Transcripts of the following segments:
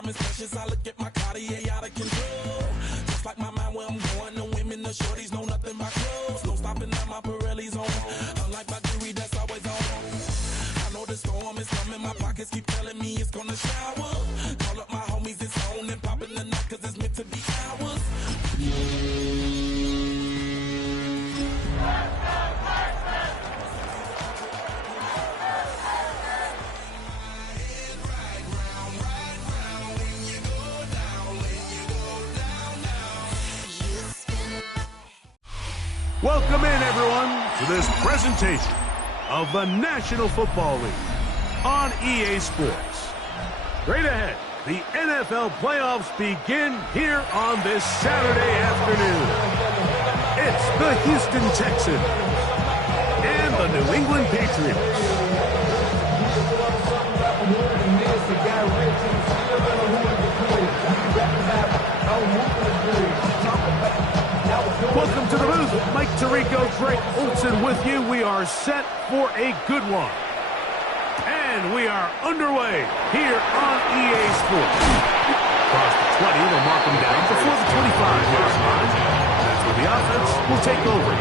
time is precious. I look at my Cartier out of control. Just like my mind where I'm going. The women, the shorties know nothing but clothes. No stopping at my Pirelli's on. Unlike my jewelry that's always on. I know the storm is coming. My pockets keep telling me it's gonna shower. Call up my homies, it's on and popping the night 'cause it's meant to be ours. Welcome in, everyone, to this presentation of the National Football League on EA Sports. Straight ahead, the NFL playoffs begin here on this Saturday afternoon. It's the Houston Texans and the New England Patriots. Welcome to the booth. Mike Tirico, Greg Olson with you. We are set for a good one. And we are underway here on EA Sports. Across the 20, they'll mark them down before the 25-yard line. That's where the offense will take over.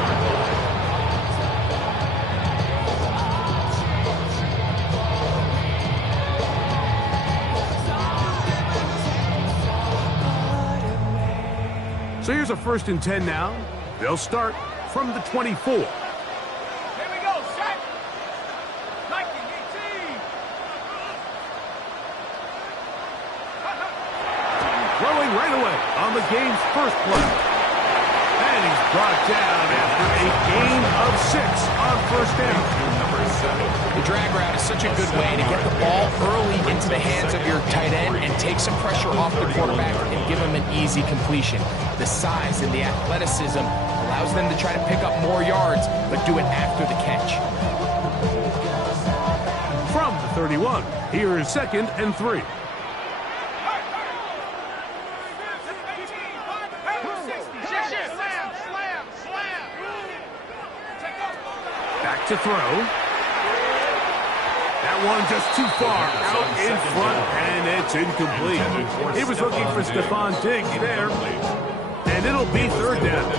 So here's a 1st and 10 now. They'll start from the 24. Here we go, set. 1918. Throwing right away on the game's first play. And he's brought down after a gain of 6 on 1st down. The drag route is such a good way to get the ball early into the hands of your tight end and take some pressure off the quarterback and give him an easy completion. The size and the athleticism allows them to try to pick up more yards, but do it after the catch. From the 31, here is 2nd and 3. Back to throw. That one just too far out in front, and it's incomplete. He was looking for Stephon Diggs there, and it'll be 3rd down.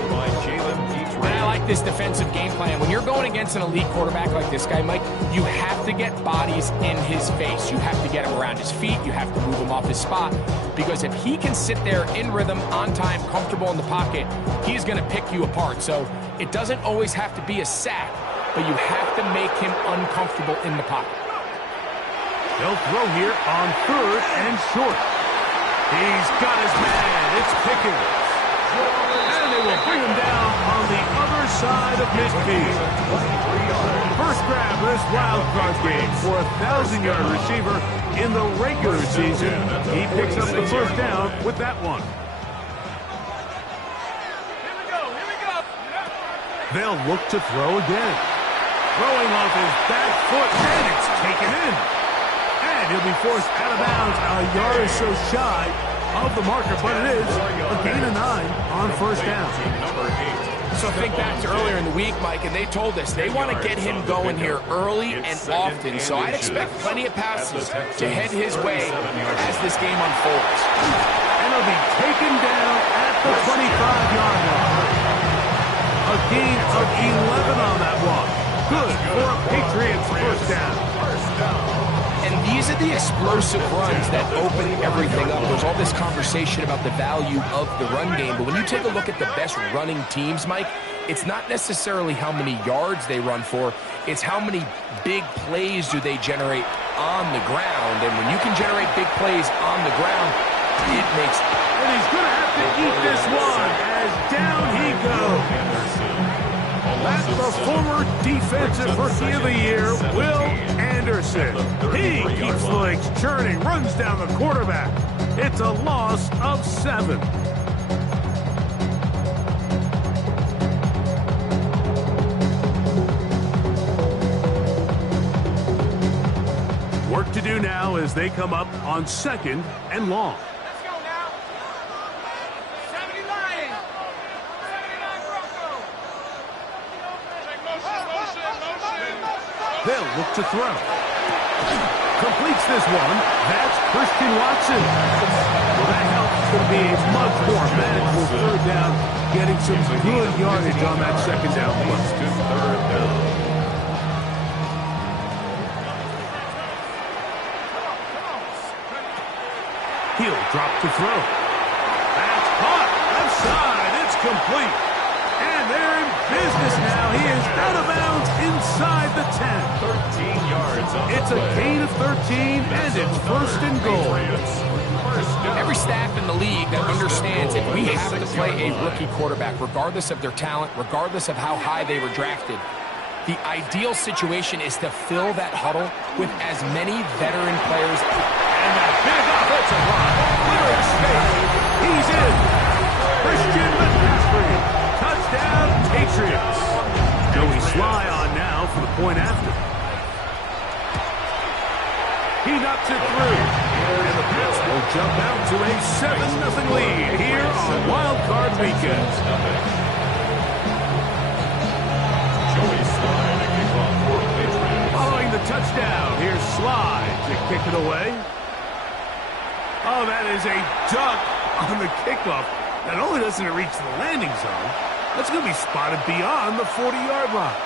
And I like this defensive game plan. When you're going against an elite quarterback like this guy, Mike, you have to get bodies in his face. You have to get him around his feet. You have to move him off his spot. Because if he can sit there in rhythm, on time, comfortable in the pocket, he's going to pick you apart. So it doesn't always have to be a sack, but you have to make him uncomfortable in the pocket. They'll throw here on 3rd and short. He's got his man. It's Pickens. And they will bring him down on the other side of midfield. First grab of this wild card game for a 1,000-yard receiver in the regular season. He picks up the 1st down with that one. Here we go. They'll look to throw again. Throwing off his back foot, and it's taken in. And he'll be forced out of bounds a yard or so shy of the marker, but it is a gain of 9 on 1st down. So think back to earlier in the week, Mike, and they told us they want to get him going here early and often. So I'd expect plenty of passes to head his way as this game unfolds. And he'll be taken down at the 25-yard line. A gain of 11 on that one. Good for a Patriots 1st down. And these are the explosive runs that open everything up. There's all this conversation about the value of the run game, but when you take a look at the best running teams, Mike, it's not necessarily how many yards they run for, it's how many big plays do they generate on the ground. And when you can generate big plays on the ground, it makes... And he's going to have to eat this one as down he goes. That's the former Defensive Rookie of the Year, Will Anderson. He keeps the legs churning, runs down the quarterback. It's a loss of 7. Work to do now as they come up on 2nd and long. Let's go now. 70 Lions. 79 Broncos. They'll look to throw. completes this one. That's Christian Watson. Well, that helps to be a much more manageable third down, getting some good yardage on that second down play. Third down. He'll drop to throw. That's caught. Left side. It's complete. And they're in business now. He is out of bounds inside the 10. 13 yards on It's a gain of 13, and it's first and goal. Every staff in the league that understands that we have to play a rookie quarterback, regardless of their talent, regardless of how high they were drafted. The ideal situation is to fill that huddle with as many veteran players. And that big offensive line, clearing space. He's in. Christian McCaffrey. Touchdown, Patriots. Joey Sly on now for the point after. He knocks it through. And the Pats will jump out to a 7-0 lead here on Wild Card Weekend. Joey Sly to kick off for the Patriots. Following the touchdown, here's Sly to kick it away. Oh, that is a duck on the kickoff. Not only doesn't it reach the landing zone, that's going to be spotted beyond the 40-yard line.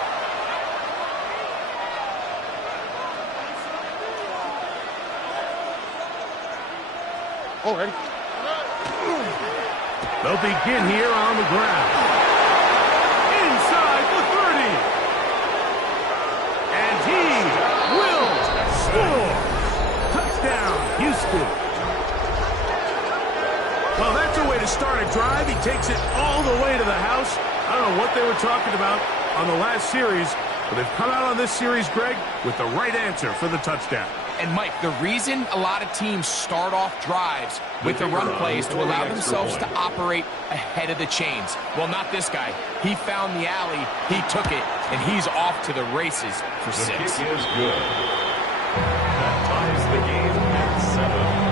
Already. They'll begin here on the ground. Inside the 30. And he will score. Touchdown, Houston. Well, that's a way to start a drive. He takes it all the way to the house. I don't know what they were talking about on the last series, but they've come out on this series, Greg, with the right answer for the touchdown. And, Mike, the reason a lot of teams start off drives with the run plays to allow themselves to operate ahead of the chains. Well, not this guy. He found the alley, he took it, and he's off to the races for 6. The kick is good. That ties the game at 7.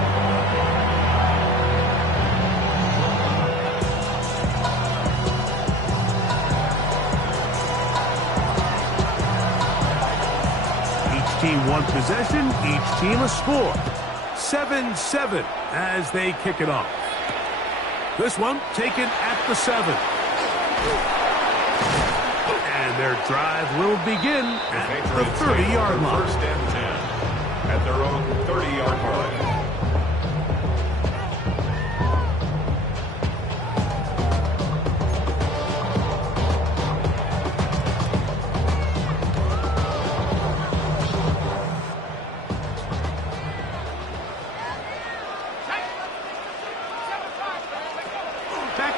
Team one possession, each team a score. 7-7 as they kick it off. This one taken at the 7. And their drive will begin at the 30-yard line. First and 10 at their own 30-yard line.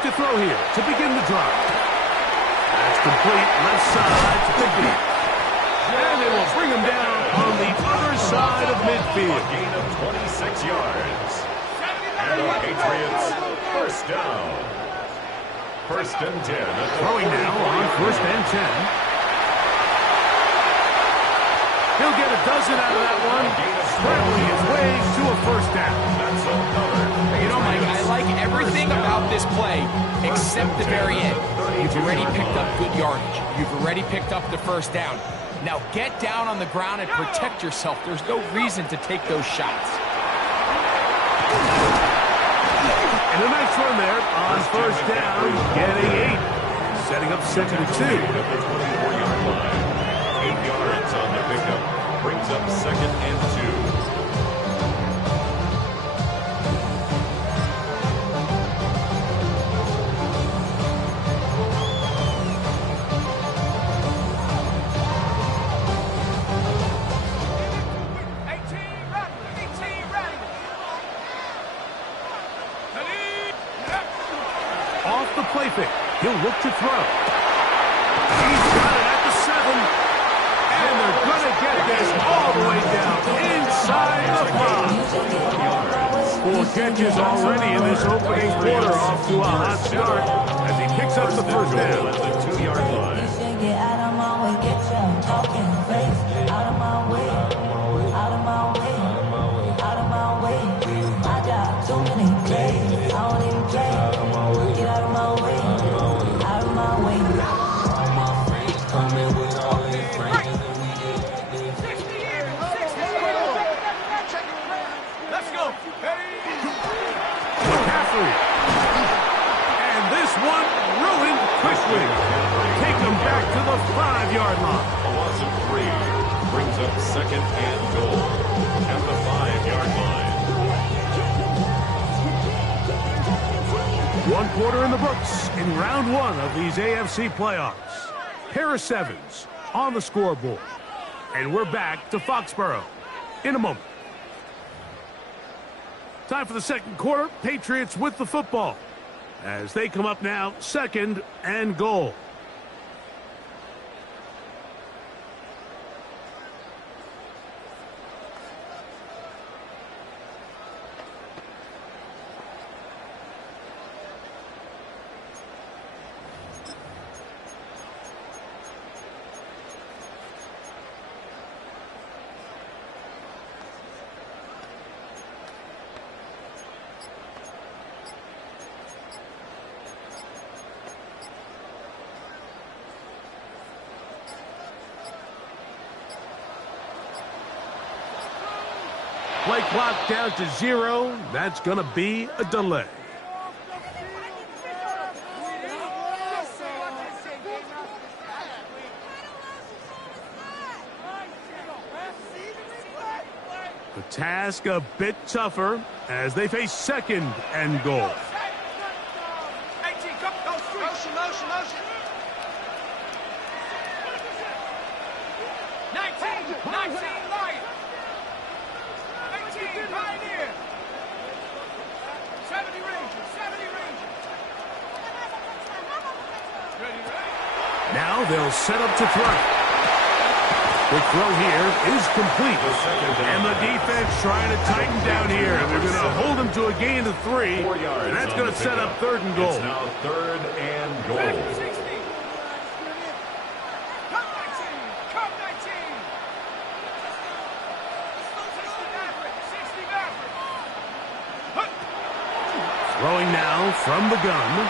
To throw here to begin the drive. That's complete, left side to Bigante. And they will bring him down on the other side of midfield. A gain of 26 yards. And the Patriots first down. First and 10. Throwing now on first and 10. He'll get a dozen out of that one, scrambling his way to a first down. That's another. You know, Mike, I like everything about this play except the very end. You've already picked up good yardage. You've already picked up the first down. Now get down on the ground and protect yourself. There's no reason to take those shots. And a nice run there on first down, getting 8. Setting up second and 2. At the 24-yard line. 8 yards on the pickup. Brings up second and 2. Off the play fake. He'll look to throw. He's got it at the 7. And they're going to get this all the way down inside the 5. 4 catches already in this opening quarter, off to a hot start as he picks up the first down. At the 2-yard line. Get out of my way, get your talking face out of my way, out of my way, out of my way. I got too many plays, I don't even play. Get out of my way, out of my way. All my friends coming with all their friends, and we get 60 years, 60 years. the 5-yard line. A loss of 3 brings up second and goal at the 5-yard line. 1 quarter in the books in round 1 of these AFC playoffs. Pair of 7s on the scoreboard. And we're back to Foxborough in a moment. Time for the second quarter. Patriots with the football as they come up now, second and goal. Play clock down to 0. That's going to be a delay. The task a bit tougher as they face second and goal. Now they'll set up to throw. The throw here is complete. And the defense trying to tighten down here. They're going to hold them to a gain of 3. And that's going to set up third and goal. It's now third and goal. Throwing now from the gun.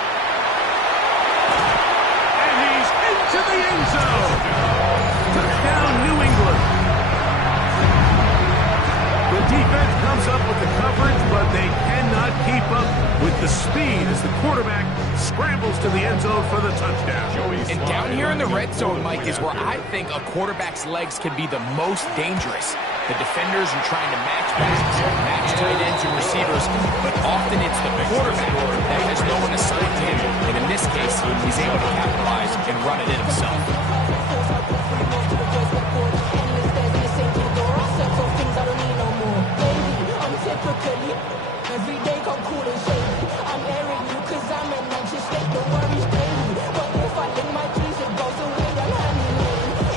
And he's into the end zone. Touchdown, New England. The defense comes up with the coverage, but they cannot keep up with the speed as the quarterback scrambles to the end zone for the touchdown. And down here in the red zone, Mike, is where I think a quarterback's legs can be the most dangerous. The defenders are trying to match passes, match tight ends and receivers, but often it's the quarterback that has no one assigned to him. And in this case, he's able to capitalize and run it in himself. Every day come cool and shady. I'm airing you cause I'm an anxious state. No worries daily. But if I lick my keys, it goes away. I'm handling.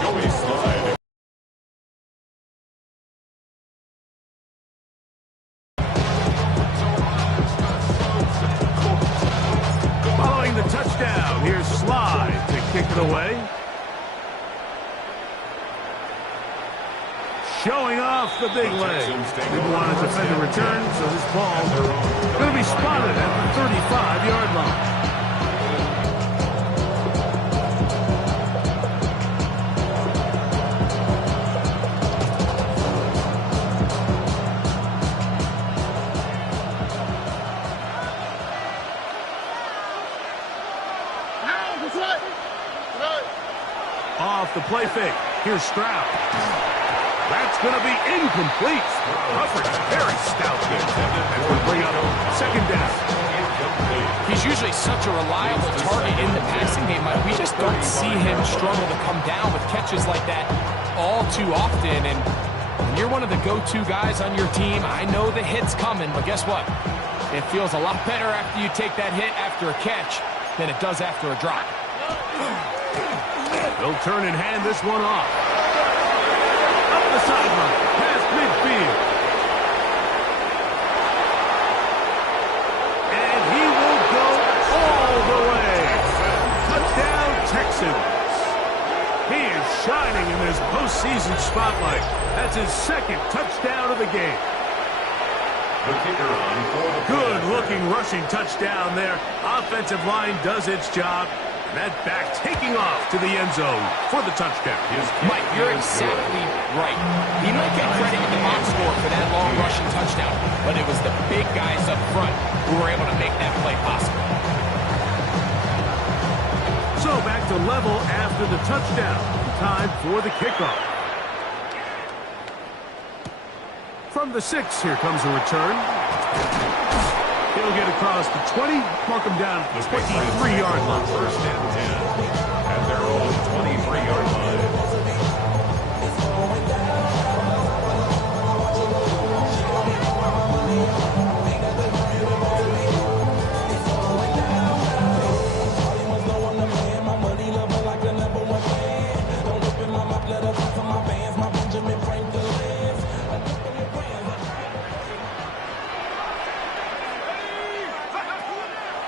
Joey Slide. Following the touchdown, here's Slide to kick it away. Showing off the big leg. Didn't want to defend the return, so this ball going to be spotted at the 35-yard line. Off the play fake. Here's Stroud. That's going to be incomplete. Coverage very stout here. And we'll bring up second down. He's usually such a reliable target in the passing game. We just don't see him struggle to come down with catches like that all too often. And when you're one of the go-to guys on your team, I know the hit's coming, but guess what? It feels a lot better after you take that hit after a catch than it does after a drop. They'll turn and hand this one off. Up the sideline, past midfield. And he will go all the way. Touchdown, Texans. He is shining in this postseason spotlight. That's his second touchdown of the game. The kicker on for the Good-looking rushing touchdown there. Offensive line does its job. That back taking off to the end zone for the touchdown. Mike, you're exactly right. He might get credit in the box score for that long rushing touchdown, but it was the big guys up front who were able to make that play possible. So back to level after the touchdown. Time for the kickoff. From the 6, here comes a return. He'll get across the 20, mark him down at the 23-yard line. First and 10 at their own 23-yard line.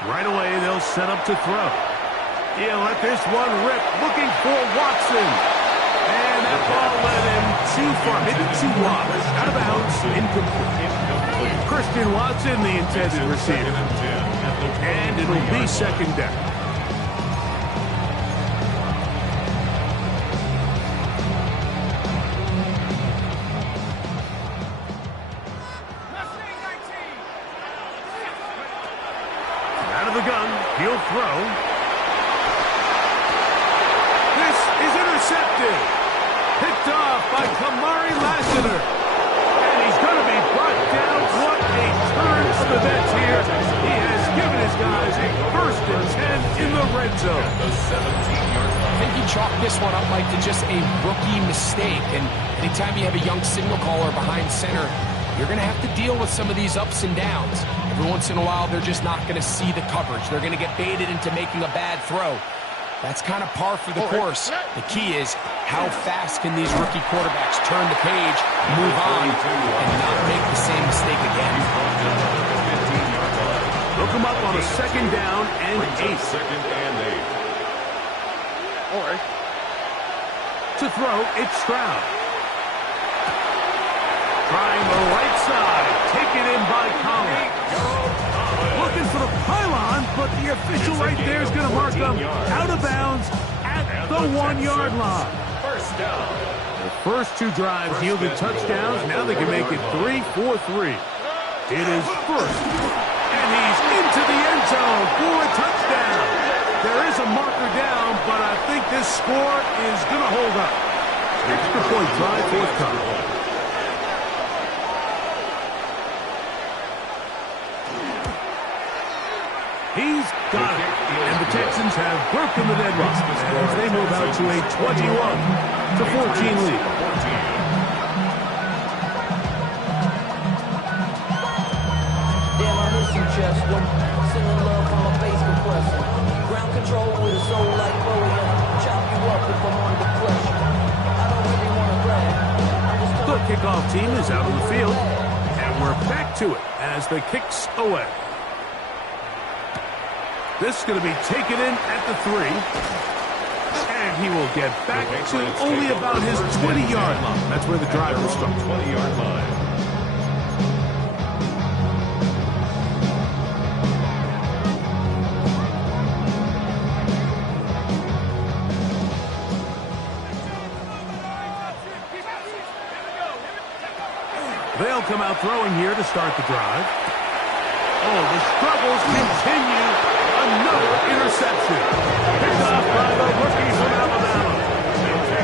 Right away, they'll set up to throw. He'll let this one rip, looking for Watson. And that ball led him too far, maybe too wide. Out of bounds, incomplete. Christian Watson, the intended receiver. And it'll be second down. He'll throw. This is intercepted. Picked off by Kamari Lassiter. And he's going to be brought down. What a turn of events here. He has given his guys a 1st and 10 in the red zone. I think he chalked this one up, Mike, to just a rookie mistake. And anytime you have a young signal caller behind center, you're going to have to deal with some of these ups and downs. Every once in a while, they're just not going to see the coverage. They're going to get baited into making a bad throw. That's kind of par for the course. The key is how fast can these rookie quarterbacks turn the page, move on, and not make the same mistake again. Look him up on a 2nd down and 8. 2nd and 8. All right. To throw, it's Stroud. Trying the right side. Taken in by Collins. Looking for the pylon, but the official right there is going to mark him out of bounds at the 1-yard line. First down. The first 2 drives yielded touchdowns. Now they can make it 3-4-3. It is first. And he's into the end zone for a touchdown. There is a marker down, but I think this score is going to hold up. Extra point drive forthcoming. He's got it. And the Texans have broken the deadlock as they move out to a 21-14 lead. Damn, I miss you, Chester. Sending love from a bass compressor. Ground control with a soul like Bowie, and I'll chop you up if I'm under pressure. I don't really want to brag. The kickoff team is out on the field, and we're back to it as the kick's away. This is going to be taken in at the 3. And he will get back to only about his 20-yard line. That's where the drive will start. 20-yard line. They'll come out throwing here to start the drive. Oh, the struggles continue. Another interception. Picked off by the rookie from Alabama.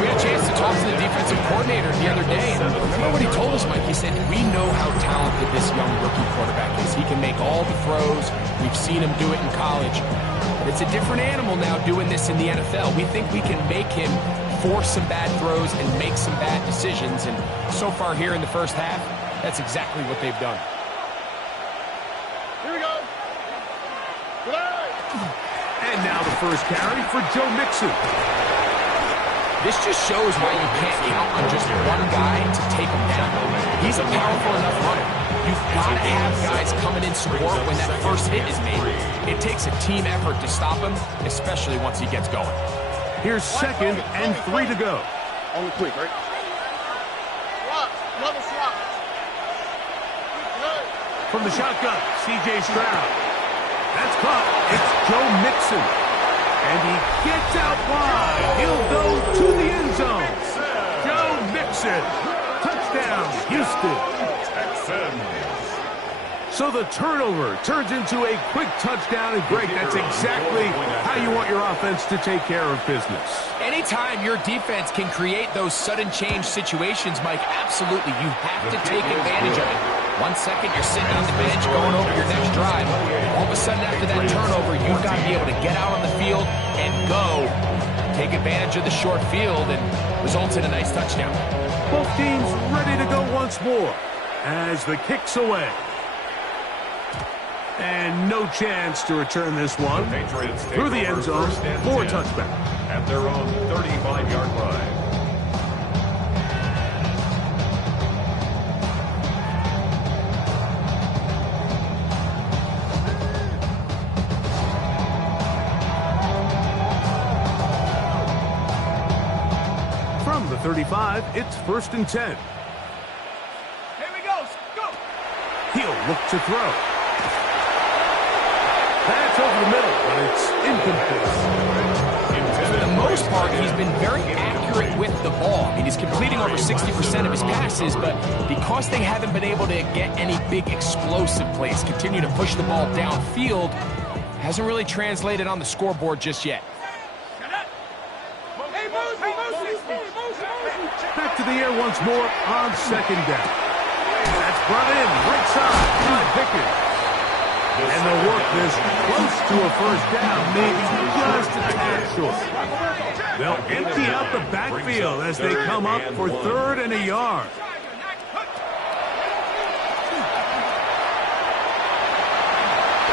We had a chance to talk to the defensive coordinator the other day, and remember what he told us, Mike? He said, we know how talented this young rookie quarterback is. He can make all the throws. We've seen him do it in college. But it's a different animal now doing this in the NFL. We think we can make him force some bad throws and make some bad decisions, and so far here in the first half, that's exactly what they've done. Here we go. And now the first carry for Joe Mixon. This just shows why you can't count on just one guy to take him down. He's a powerful enough runner. You've got to have guys coming in support when that first hit is made. It takes a team effort to stop him, especially once he gets going. Here's 2nd and 3 to go. On the quick, right? Swap. Another swap. From the shotgun, C.J. Stroud. That's caught. It's Joe Mixon. And he gets out wide. He'll go to the end zone. Joe Mixon. Touchdown, Houston. Texans. So the turnover turns into a quick touchdown, and Greg, that's exactly how you want your offense to take care of business. Anytime your defense can create those sudden change situations, Mike, absolutely, you have to take advantage of it. 1 second, you're sitting on the bench going over your next drive. All of a sudden, after that turnover, you've got to be able to get out on the field and go. Take advantage of the short field and results in a nice touchdown. Both teams ready to go once more as the kick's away. And no chance to return this one through the end zone for a touchback. At their own 35-yard line. From the 35, it's 1st and 10. Here we go. Go. He'll look to throw. That's over the middle, but it's incomplete. For the most part, he's been very accurate with the ball. I mean, he's completing over 60% of his passes, but because they haven't been able to get any big explosive plays, continue to push the ball downfield, hasn't really translated on the scoreboard just yet. Back to the air once more on 2nd down. That's brought in right side by Pickens. And they'll work this close to a 1st down, maybe just a tad short. They'll empty out the backfield as they come up for 3rd and a yard.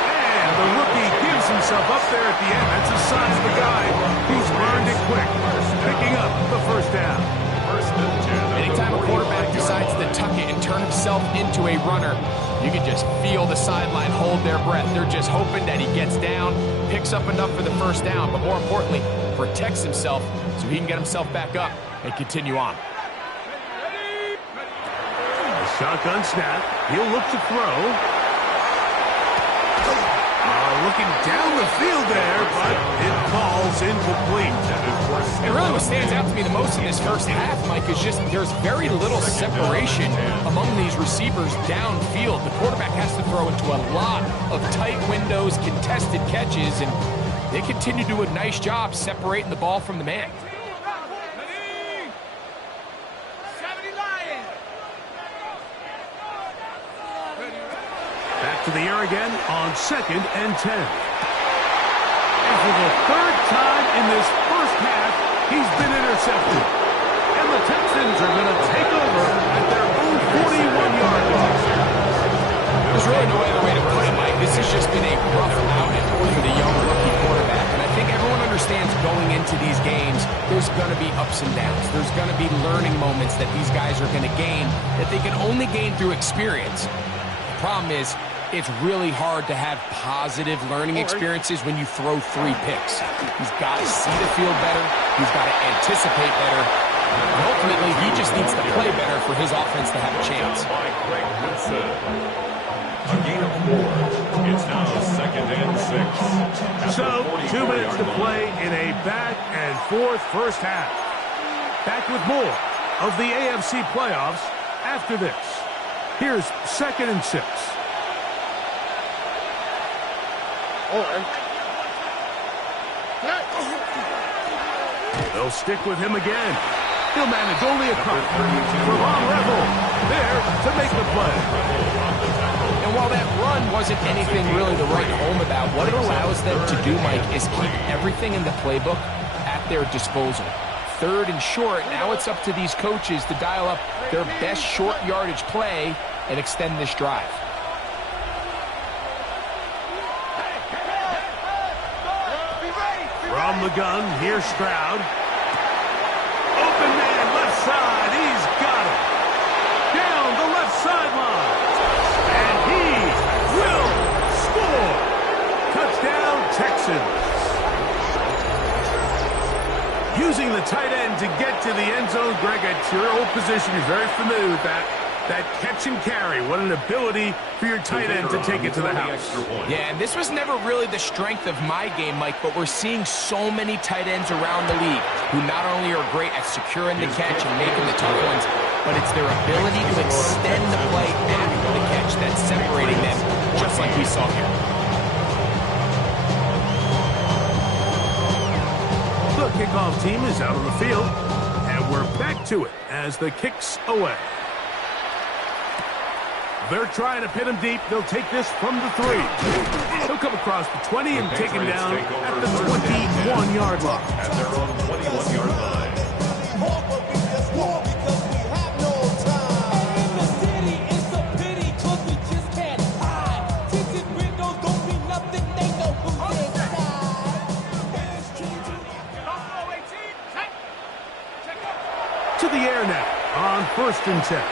And the rookie gives himself up there at the end. That's a sign of the guy who's learned it quick, picking up the 1st down. Anytime a quarterback decides to tuck it and turn himself into a runner, you can just feel the sideline hold their breath. They're just hoping that he gets down, picks up enough for the 1st down, but more importantly, protects himself so he can get himself back up and continue on. A shotgun snap. He'll look to throw. Looking down the field there, but it falls incomplete. And really what stands out to me the most in this 1st half, Mike, is just there's very little separation among these receivers downfield. The quarterback has to throw into a lot of tight windows, contested catches, and they continue to do a nice job separating the ball from the man. Back to the air again on 2nd and 10. And for the 3rd time in this 1st half, he's been intercepted. And the Texans are going to take over at their own 41-yard line. There's really no other way to put it, Mike. This has just been a rough outing for the young rookie quarterback. And I think everyone understands going into these games, there's going to be ups and downs. There's going to be learning moments that these guys are going to gain that they can only gain through experience. The problem is, it's really hard to have positive learning experiences when you throw 3 picks. He's got to see the field better. He's got to anticipate better. And ultimately, he just needs to play better for his offense to have a chance. A gain of 4. It's now 2nd and 6. So, 2 minutes to play in a back and forth 1st half. Back with more of the AFC playoffs after this. Here's 2nd and 6. They'll stick with him again. He'll manage only a cut. Ron Revel there to make the play. And while that run wasn't anything really to write home about, what it allows them to do, Mike, is keep everything in the playbook at their disposal. 3rd and short, now it's up to these coaches to dial up their best short yardage play and extend this drive. From the gun, here's Stroud. Open man, left side, he's got it. Down the left sideline. And he will score. Touchdown, Texans. Using the tight end to get to the end zone, Greg, at your old position, you're very familiar with that. That catch and carry, what an ability for your tight end to take it to the house. Yeah, and this was never really the strength of my game, Mike, but we're seeing so many tight ends around the league who not only are great at securing the catch and making the tough ones, but it's their ability to extend the play after the catch that's separating them, just like we saw here. The kickoff team is out on the field, and we're back to it as the kick's away. They're trying to pin him deep. They'll take this from the 3. He'll come across the 20 and take him down at the 21-yard line. At their own 21-yard line. To the air now on 1st and 10.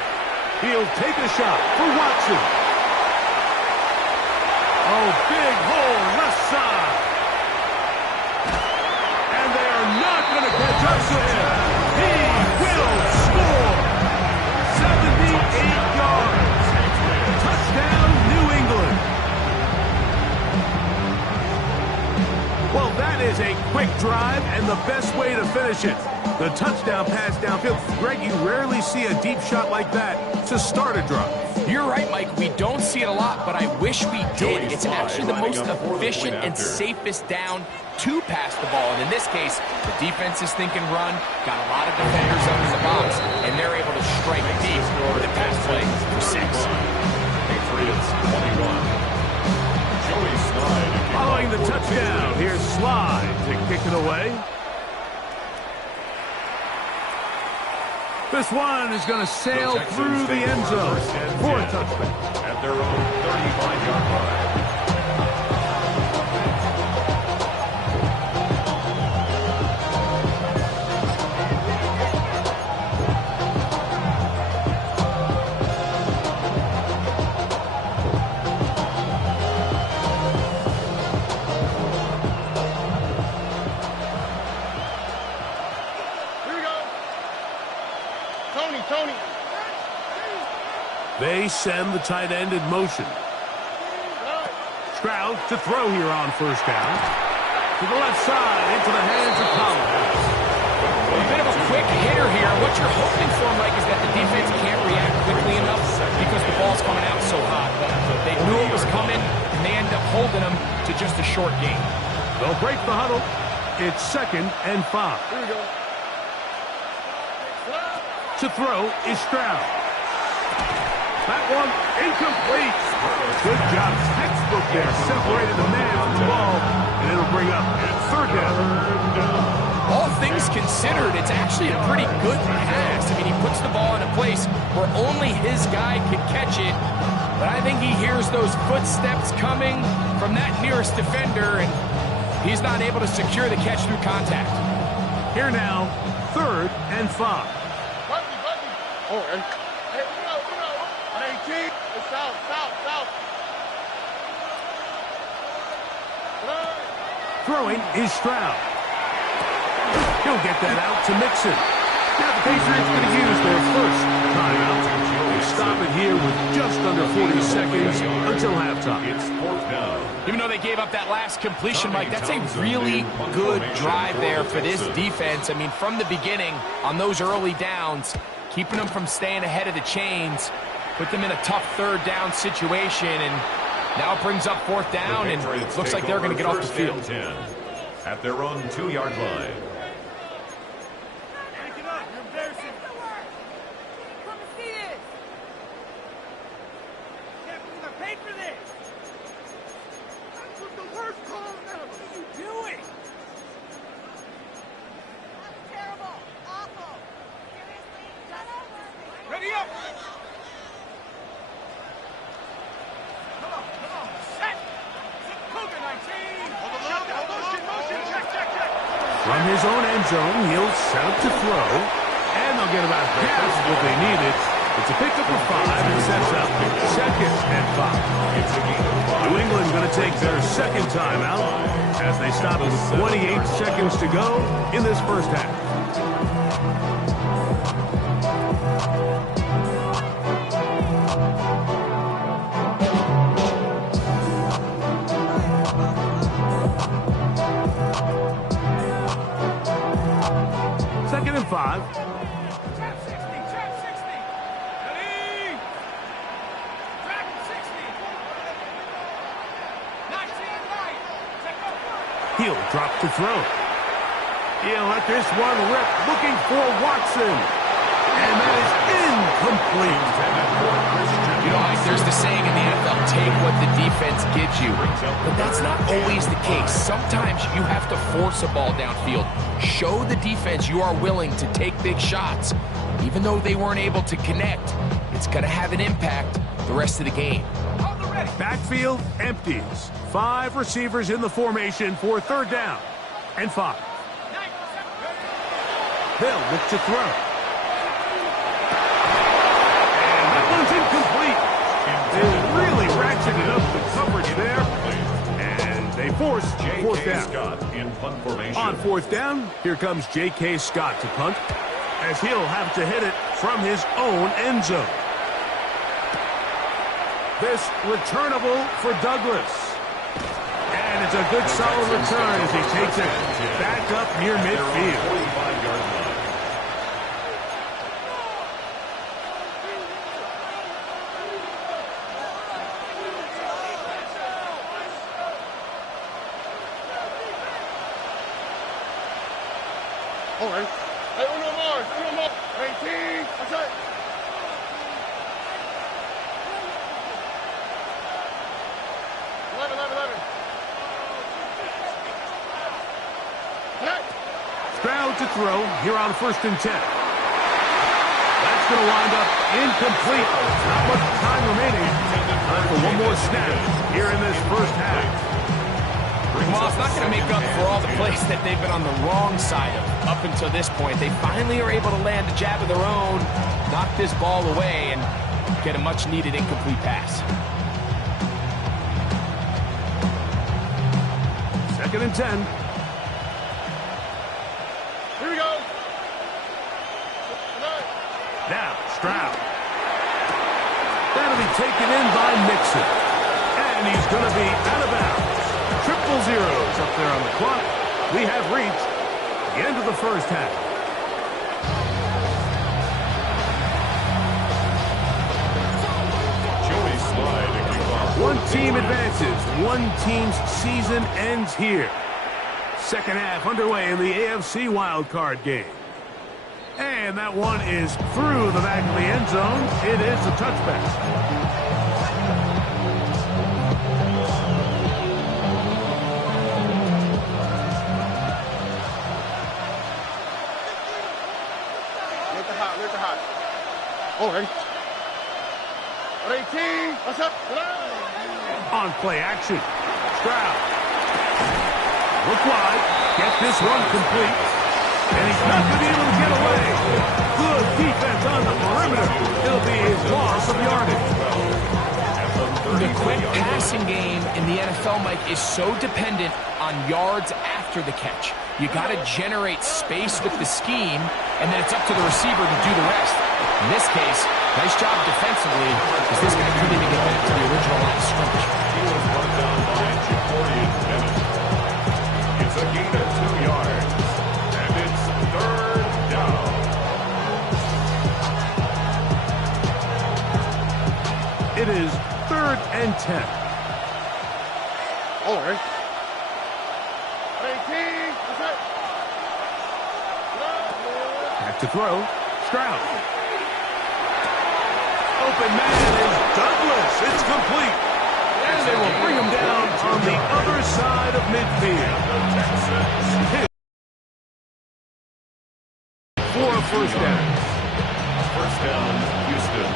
He'll take a shot for Watson. Oh, big hole left side. And they are not going to catch up to him. He will score. 78 yards. Touchdown, New England. Well, that is a quick drive and the best way to finish it. The touchdown pass downfield. Greg, you rarely see a deep shot like that to start a drive. You're right, Mike. We don't see it a lot, but I wish we did. It's actually the most efficient and safest down to pass the ball. And in this case, the defense is thinking run, got a lot of defenders up in the box, and they're able to strike deep with a pass play for 6. Patriots 21. Joey Slide. Following the touchdown, here's Slide to kick it away. This one is going to sail through the end zone for a touchdown. At their own 35-yard line. Tony. They send the tight end in motion. Stroud to throw here on 1st down. To the left side, into the hands of Collins. A bit of a quick hitter here. What you're hoping for, Mike, is that the defense can't react quickly enough because the ball's coming out so hot. But they knew it was coming, and they end up holding them to just a short gain. They'll break the huddle. It's 2nd and 5. Here we go. To throw is Stroud. That one incomplete. Good job. Textbook there. Separated the man from the ball. And it'll bring up 3rd down. All things considered, it's actually a pretty good pass. I mean, he puts the ball in a place where only his guy can catch it. But I think he hears those footsteps coming from that nearest defender, and he's not able to secure the catch through contact. Here now, 3rd and 5. Oh, and hey, on 18, it's south. Throwing is Stroud. He'll get that out to Mixon. Now the Patriots going to use their 1st timeout. They stop it here with just under 40 seconds until halftime. It's 4th down. Even though they gave up that last completion, Mike, that's a really good drive there for this defense. I mean, from the beginning, on those early downs, keeping them from staying ahead of the chains, put them in a tough 3rd down situation, and now it brings up 4th down, and it looks like they're going to get off the field. 10 at their own 2-yard line. From his own end zone, he'll set up to throw, and they'll get about half what they needed. It's a pickup of 5 and sets up 2nd and 5. New England going to take their 2nd timeout as they stop with 28 seconds to go in this 1st half. Drop to throw. He'll let this one rip, looking for Watson. And that is incomplete. You know, Mike, there's the saying in the NFL, take what the defense gives you. But that's not always the case. Sometimes you have to force a ball downfield. Show the defense you are willing to take big shots. Even though they weren't able to connect, it's going to have an impact the rest of the game. Backfield empties. 5 receivers in the formation for 3rd down and 5. They'll look to throw. And that one's incomplete. They really ratcheted up the coverage there. And they force 4th down. Scott in punt formation. On 4th down, here comes J.K. Scott to punt, as he'll have to hit it from his own end zone. This returnable for Douglas. And it's a good solid return as he takes it back up near midfield. 45-yard line. All right. Hey, uno more. 18. That's it. 11. Stroud to throw here on 1st and 10. That's going to wind up incomplete. Not much time remaining. Time for one more snap here in this first half. Well, it's not going to make up for all the plays that they've been on the wrong side of up until this point. They finally are able to land a jab of their own, knock this ball away, and get a much-needed incomplete pass. 2nd and 10. Here we go. Now, Stroud. That'll be taken in by Mixon. And he's going to be out of bounds. 0-0 up there on the clock. We have reached the end of the first half. Joey Slide to kick off. One team advances. One team's season ends here. Second half underway in the AFC wildcard game. And that one is through the back of the end zone. It is a touchback. Let the hot. All right. 18. What's up? On play action. Stroud. Look wide. Get this one complete. And he's not going to be able to get away. Good defense on the perimeter. It'll be his loss of yardage. The quick passing game in the NFL, Mike, is so dependent on yards after the catch. You got to generate space with the scheme, and then it's up to the receiver to do the rest. In this case, nice job defensively, because this guy couldn't even get back to the original line of scrimmage. He was run down by Jacorian Bennett. It's a gain of 2 yards, and it's 3rd down. It is 3rd and 10. All right. 18. What's up? Back to throw. Stroud. Open man is Douglas. It's complete. And they will bring him down on the other side of midfield. For a 1st down. 1st down, Houston.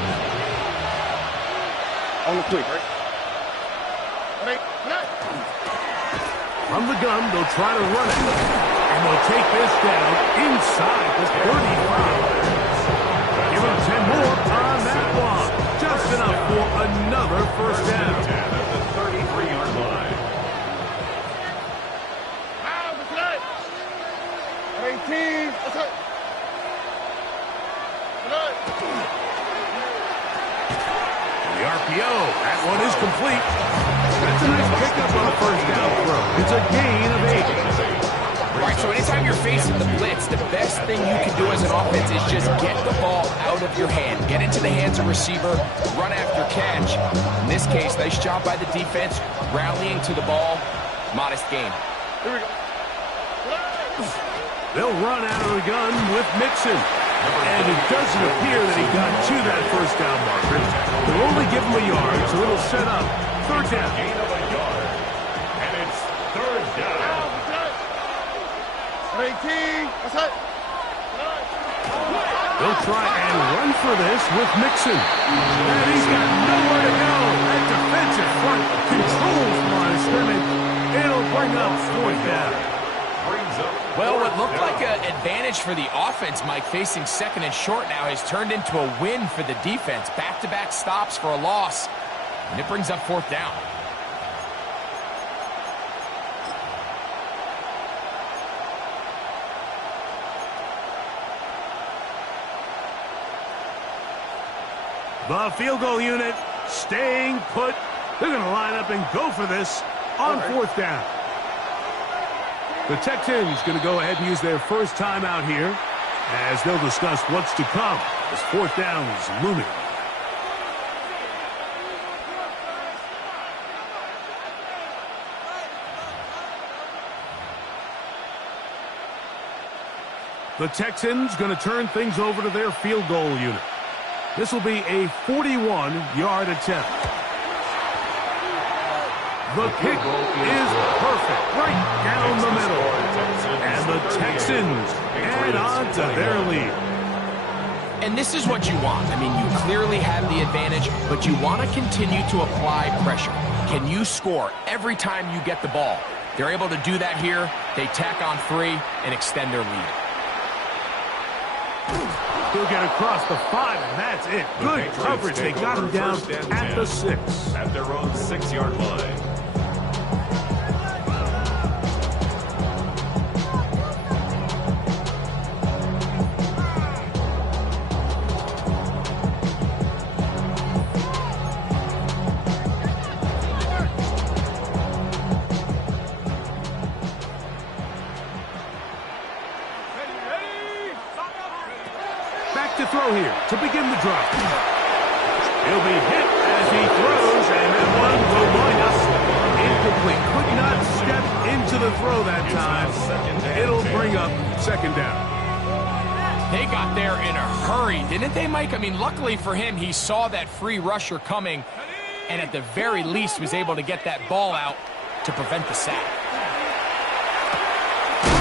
On the quick, right? From the gun, they'll try to run it. And they'll take this down inside the 35. Give him 10 more on that one. Just enough for another 1st down. At the 33-yard line. 18. What's up? The RPO, that one is complete. That's a nice pickup on a 1st down throw. It's a gain of 8. Right, so anytime you're facing the blitz, the best thing you can do as an offense is just get the ball out of your hand. Get into the hands of receiver, run after catch. In this case, nice job by the defense, rallying to the ball. Modest gain. Here we go. They'll run out of the gun with Mixon. And it doesn't appear that he got to that first down marker. They'll only give him a yard, so it'll set up third down. Gain of a yard. And it's third down. 18. That's it. They'll try and run for this with Mixon. And he's got nowhere to go. That defensive front controls the line of scrimmage. It'll bring up fourth down. Well, what looked like an advantage for the offense, Mike, facing second and short now, has turned into a win for the defense. Back-to-back stops for a loss, and it brings up fourth down. The field goal unit staying put. They're going to line up and go for this on fourth down. The Texans going to go ahead and use their first timeout here as they'll discuss what's to come as fourth down is looming. The Texans going to turn things over to their field goal unit. This will be a 41-yard attempt. The kick is perfect, right down the middle. And the Texans add on to their lead. And this is what you want. I mean, you clearly have the advantage, but you want to continue to apply pressure. Can you score every time you get the ball? They're able to do that here. They tack on 3 and extend their lead. He'll get across the 5, and that's it. Good coverage. They got him down at the 6. At their own 6-yard line. To throw here to begin the drive. He'll be hit as he throws, and that one will wind up incomplete. Could not step into the throw that time. It'll bring up second down. They got there in a hurry, didn't they, Mike? I mean, luckily for him, he saw that free rusher coming, and at the very least was able to get that ball out to prevent the sack.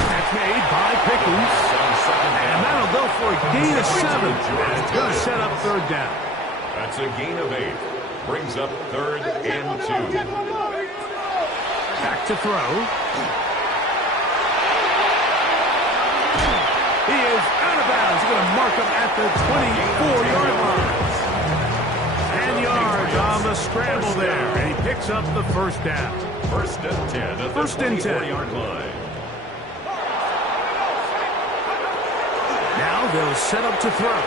That's made by Pickens. And that'll go for a gain of 7. And it's going to set up third down. That's a gain of 8. Brings up third and 2. Back to throw. He is out of bounds. He's going to mark him at the 24-yard line. 10 yards on the scramble there. And he picks up the first down. First and 10 at the 24-yard line. Now they'll set up to throw.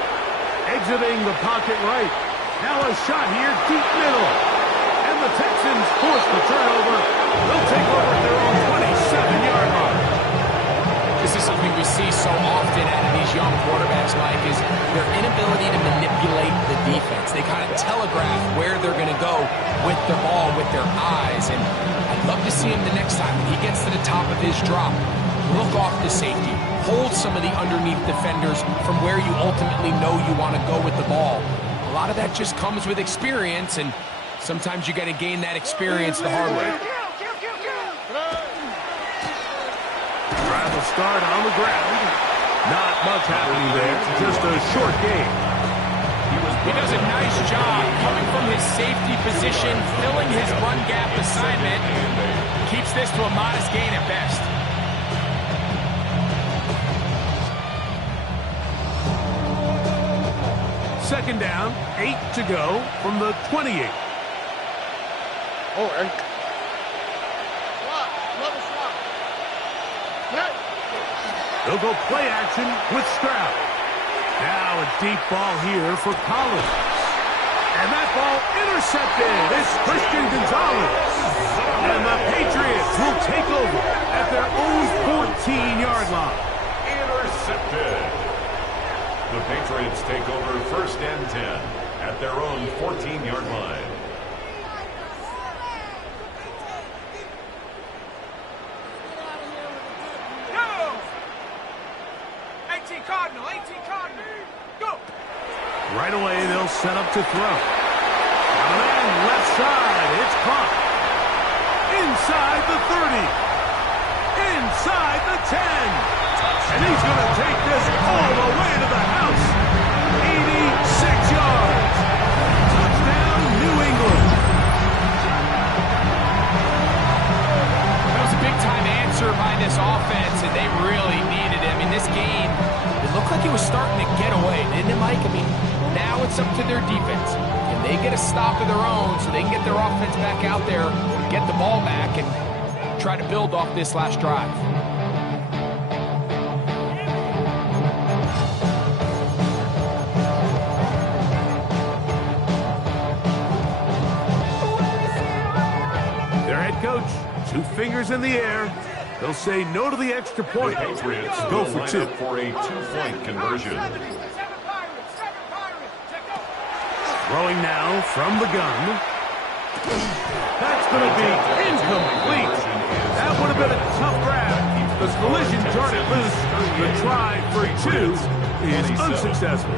Exiting the pocket right. Now a shot here, deep middle. And the Texans force the turnover. They'll take over at their own 27-yard line. This is something we see so often out of these young quarterbacks, Mike, is their inability to manipulate the defense. They kind of telegraph where they're going to go with the ball, with their eyes. And I'd love to see him the next time when he gets to the top of his drop. Look off the safety. Hold some of the underneath defenders from where you ultimately know you want to go with the ball. A lot of that just comes with experience, and sometimes you got to gain that experience the hard way. Drive will start on the ground. Not much happening there. Just a short game. He does a nice job coming from his safety position, filling his run gap assignment. Keeps this to a modest gain at best. Second down, 8 to go from the 28. Oh, and They'll go play action with Stroud. Now a deep ball here for Collins. And that ball intercepted. It's Christian Gonzalez. And the Patriots will take over at their own 14-yard line. Intercepted. The Patriots take over first and 10 at their own 14-yard line. Cardinal, 18 Cardinal. Go. Right away, they'll set up to throw. On the man, left side, it's caught. Inside the 30. Inside the 10. And he's going to take this all the way to the house. 86 yards. Touchdown, New England. That was a big-time answer by this offense, and they really needed it. I mean, this game, it looked like it was starting to get away, didn't it, Mike? I mean, now it's up to their defense. Can they get a stop of their own so they can get their offense back out there, get the ball back, and try to build off this last drive? Their head coach, 2 fingers in the air. They'll say no to the extra point. The Patriots Go will for line 2. up for a 2-point conversion. Throwing now from the gun. That's going to be incomplete. That would have been a tough grab. The collision turned it loose. The try for 2 is unsuccessful.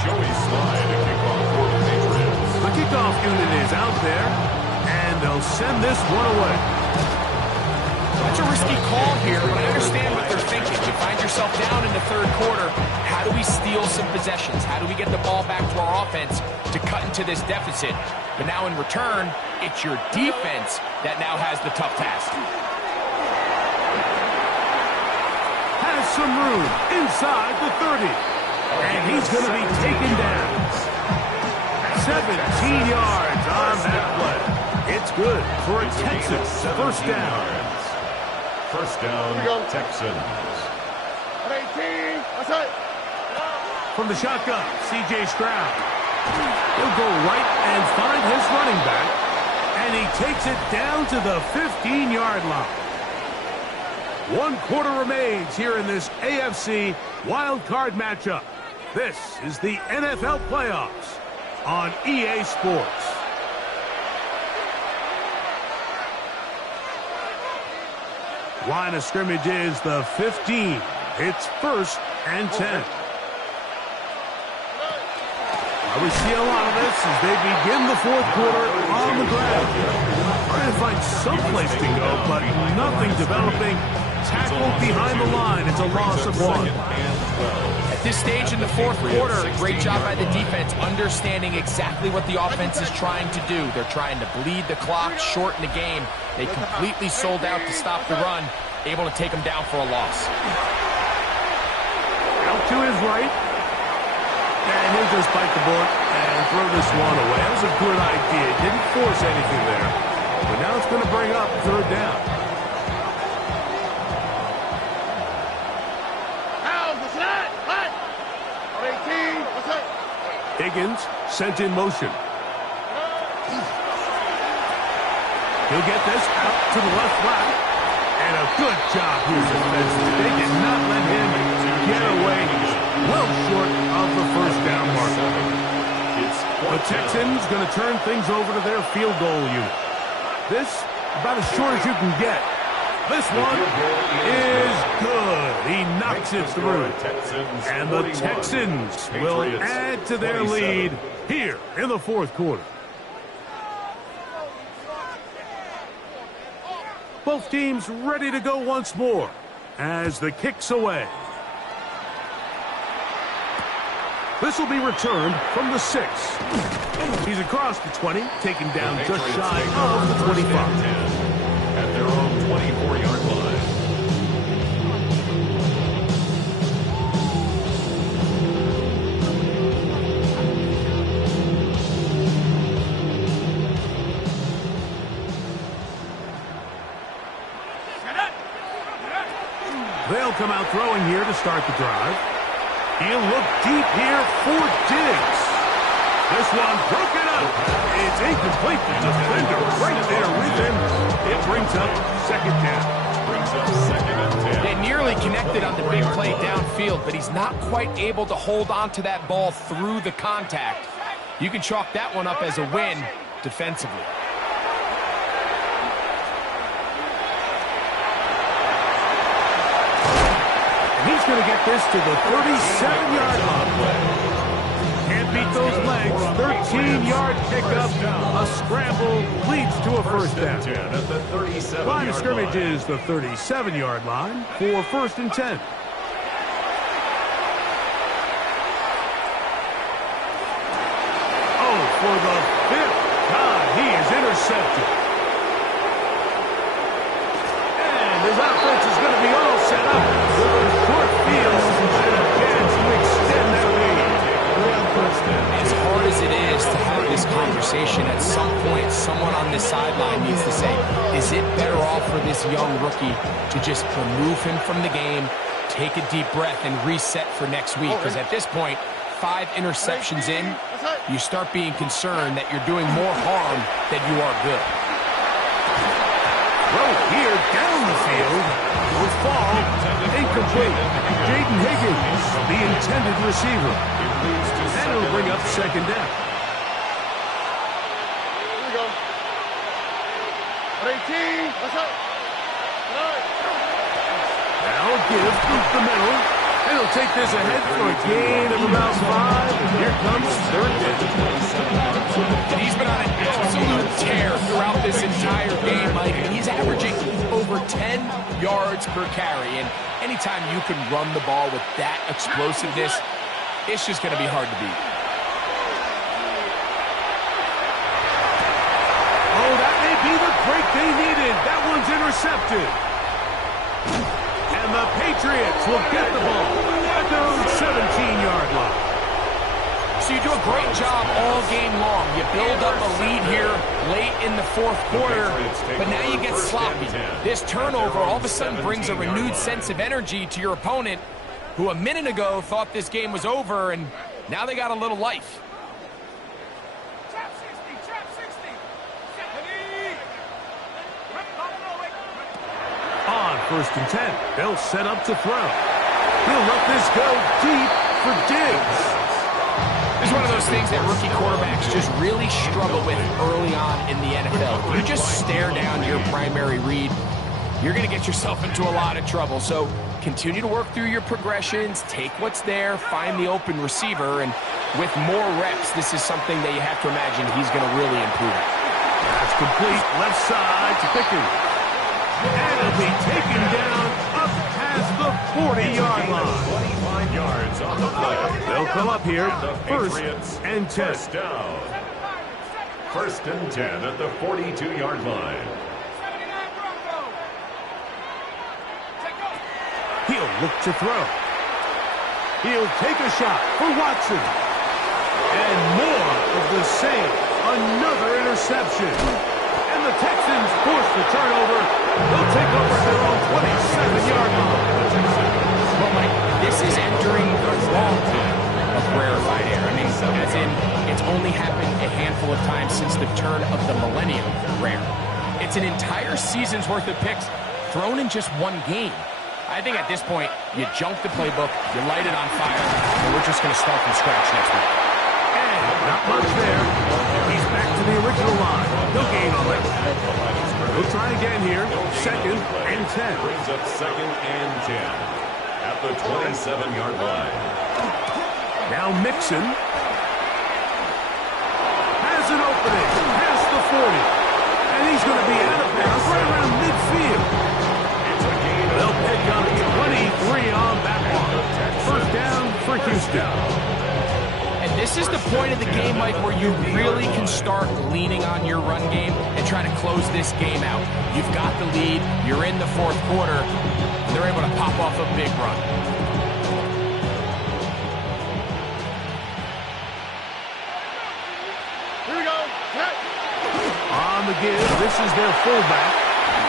Joey Slide, a kickoff for the Patriots. The kickoff unit is out there, and they'll send this one away. That's a risky call here, but I understand what they're thinking. You find yourself down in the third quarter. How do we steal some possessions? How do we get the ball back to our offense to cut into this deficit? But now in return, it's your defense that now has the tough task. Has some room inside the 30. And he's going to be taken down. 17 yards on that play. It's good for a Texas first down. First down, Texans. 18, what's that? From the shotgun, C.J. Stroud. He'll go right and find his running back, and he takes it down to the 15-yard line. 1 quarter remains here in this AFC wild card matchup. This is the NFL playoffs on EA Sports. Line of scrimmage is the 15. It's 1st and 10. We see a lot of this as they begin the 4th quarter on the ground. Trying to find some place to go, but nothing developing. Tackled behind the line. It's a loss of 1. At this stage in the 4th quarter, great job by the defense understanding exactly what the offense is trying to do. They're trying to bleed the clock, shorten the game. They completely sold out to stop the run, able to take them down for a loss. Out to his right. And he'll just bite the bullet and throw this one away. That was a good idea. Didn't force anything there. But now it's going to bring up 3rd down. Higgins sent in motion. He'll get this out to the left flat. And a good job here defensively. They did not let him get away. Well short of the 1st down marker. The Texans going to turn things over to their field goal unit. This about as short as you can get. This one is good. He knocks it through. And the Texans will add to their lead here in the 4th quarter. Both teams ready to go once more as the kick's away. This will be returned from the 6. He's across the 20, taken down just shy of the 25. At their own 24-yard line. They'll come out throwing here to start the drive. He'll look deep here for Diggs. This one broken up. It's incomplete. The defender right there with him. It brings up 2nd down. They nearly connected on the big play downfield, but he's not quite able to hold on to that ball through the contact. You can chalk that one up as a win defensively. He's going to get this to the 37-yard line. Can't beat those legs. 13-yard pickup. A scramble leads to a first down. Line of scrimmage is the 37-yard line for 1st and 10. Oh, for the 5th time, he is intercepted. And his offense is going to be all set up with a short field and a chance to extend their lead. As hard as it is to have this conversation, at some point, someone on this sideline needs to say, is it better off for this young rookie to just remove him from the game, take a deep breath, and reset for next week? Because at this point, 5 interceptions in, you start being concerned that you're doing more harm than you are good. Right here, down the field, will fall, incomplete. Jaden Higgins, the intended receiver. And it'll bring up 2nd down. Here we go. 18. What's up? Now a give through the middle. And he'll take this ahead for a gain of about 5. And here comes 3rd down. And he's been on an absolute tear throughout this entire game, Mike. And he's averaging over 10 yards per carry. And anytime you can run the ball with that explosiveness, it's just going to be hard to beat. Oh, that may be the break they needed. That one's intercepted. And the Patriots will get the ball at their own 17-yard line. So you do a great job all game long. You build up a lead here late in the 4th quarter, but now you get sloppy. This turnover all of a sudden brings a renewed sense of energy to your opponent, who a minute ago thought this game was over, and now they got a little life. On 1st and 10, they'll set up to throw. He'll let this go deep for Diggs. It's one of those things that rookie quarterbacks just really struggle with early on in the NFL. If you just stare down your primary read, you're going to get yourself into a lot of trouble. So continue to work through your progressions, take what's there, find the open receiver, and with more reps, this is something that you have to imagine he's going to really improve at. That's complete. Left side to Pickens. And it'll be taken down up past the 40-yard line. 25 yards on the play. They'll come up here, 1st and 10. First down. 1st and 10 at the 42-yard line. He'll look to throw. He'll take a shot for Watson. And more of the same. Another interception. And the Texans force the turnover. They'll take over their own 27-yard line. Well, Mike, this is entering the wrong time of rarefied air. I mean, as in, it's only happened a handful of times since the turn of the millennium rare. It's an entire season's worth of picks thrown in just one game. I think at this point, you junk the playbook, you light it on fire, and we're just going to start from scratch next week. And not much there. He's back to the original line. No gain on it. We'll try again here. 2nd and 10. Brings up 2nd and 10 at the 27-yard line. Now Mixon has an opening past the 40. And he's going to be out of bounds right around midfield. They'll pick up 23 on that one. 1st down for Houston. And this is the point of the game, Mike, where you really can start leaning on your run game and try to close this game out. You've got the lead, you're in the 4th quarter, and they're able to pop off a big run. Here we go. On the give, this is their fullback.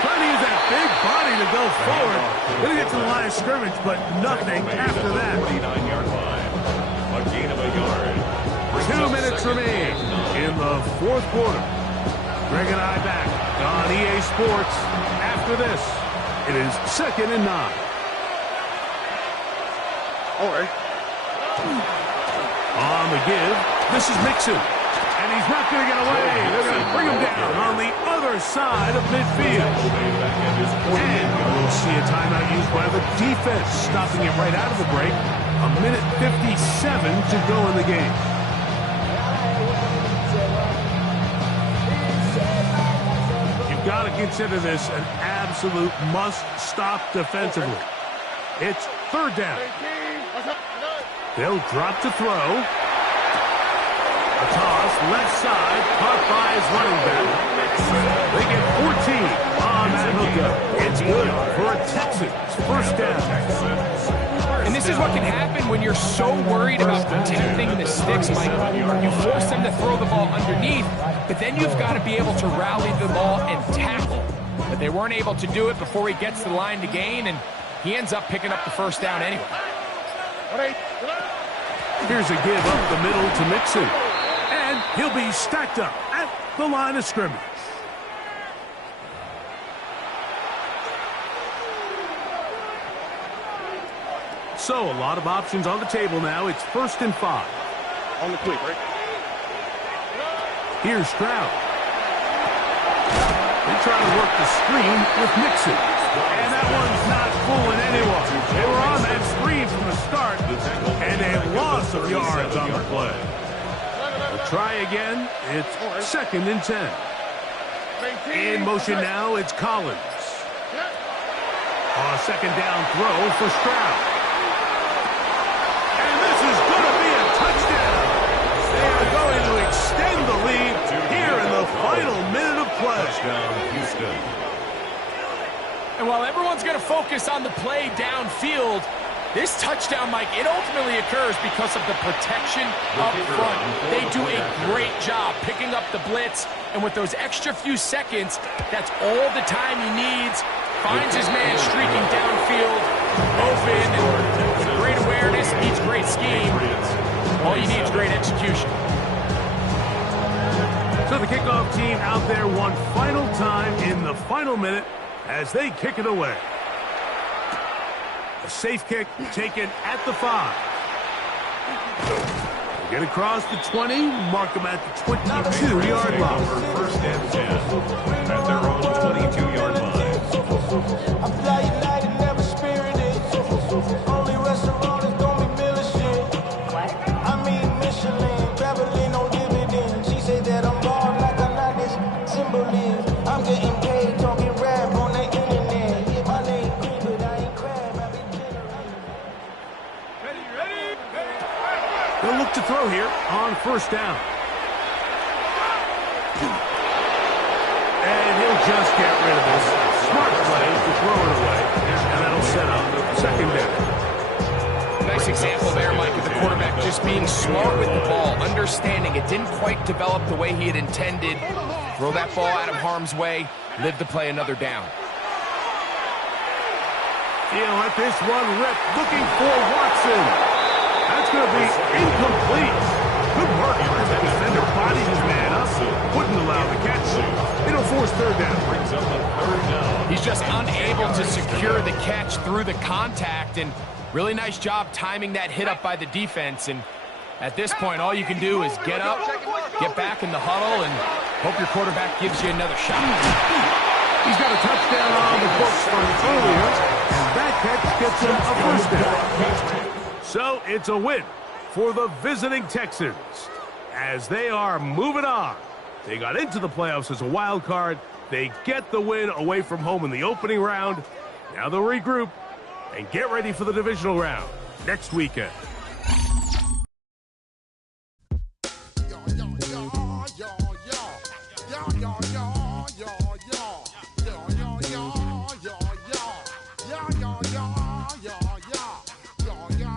Trying to use that big body to go forward. Going to get to the line of scrimmage, but nothing after that. 49-yard line. A gain of a yard. 2 minutes remain in the 4th quarter. Greg and I back on EA Sports. After this, it is 2nd and 9. All right. On the give, this is Mixon. And he's not going to get away. They're going to bring him down on the other side of midfield. And we'll see a timeout used by the defense, stopping it right out of the break. A minute 57 to go in the game. You've got to consider this an absolute must-stop defensively. It's third down. They'll drop to throw. A toss, left side, caught by his running back. They get 14 on that hookup. It's good for a Texans first down. And this is what can happen when you're so worried about protecting the sticks, Mike. You force them to throw the ball underneath, but then you've got to be able to rally the ball and tackle. But they weren't able to do it before he gets to the line to gain, and he ends up picking up the first down anyway. Here's a give up the middle to Mixon. And he'll be stacked up at the line of scrimmage. So a lot of options on the table now. It's 1st and 5. On the quick, right? Here's Stroud. They try to work the screen with Mixon. And that one's not fooling anyone. They were on that screen from the start. And a loss of yards on the play. We'll try again. It's 2nd and 10. In motion now, it's Collins. On a 2nd down throw for Stroud. And this is going to be a touchdown. They are going to extend the lead here in the final minute of play. Touchdown, Houston. And while everyone's going to focus on the play downfield, this touchdown, Mike, it ultimately occurs because of the protection up front. They do a great job picking up the blitz, and with those extra few seconds, that's all the time he needs. Finds his man streaking downfield, open, and with great awareness meets great scheme. All you need is great execution. So the kickoff team out there one final time in the final minute as they kick it away. A safe kick taken at the 5. Get across the 20, mark them at the 22-yard line. 1st and 10 at their own 22-yard line. I'm flying night and never spirited. Only restaurant is gonna be Miller. I mean Michelin, traveling on dividends. She said that I'm born like I'm not this symbol is. I'm getting paid, talking rap on the internet. Yeah, my name Queen, but I ain't crab. I be Ready? They'll look to throw here on 1st down. And he'll just get rid of this. Smart play to throw it away. And that'll set up 2nd down. Nice example there, Mike, of the quarterback just being smart with the ball, understanding it didn't quite develop the way he had intended. Throw that ball out of harm's way, live to play another down. He'll let this one rip, looking for Watson. That's going to be incomplete. Good work. That defender bodied his man up, wouldn't allow the catch. It'll force 3rd down. Brings up the 3rd down. He's just unable to secure the catch through the contact, and really nice job timing that hit up by the defense. And at this point, all you can do is get up, get back in the huddle, and hope your quarterback gives you another shot. He's got a touchdown on the books from earlier, and that catch gets him a 1st down. So it's a win for the visiting Texans as they are moving on. They got into the playoffs as a wild card. They get the win away from home in the opening round. Now they'll regroup and get ready for the divisional round next weekend.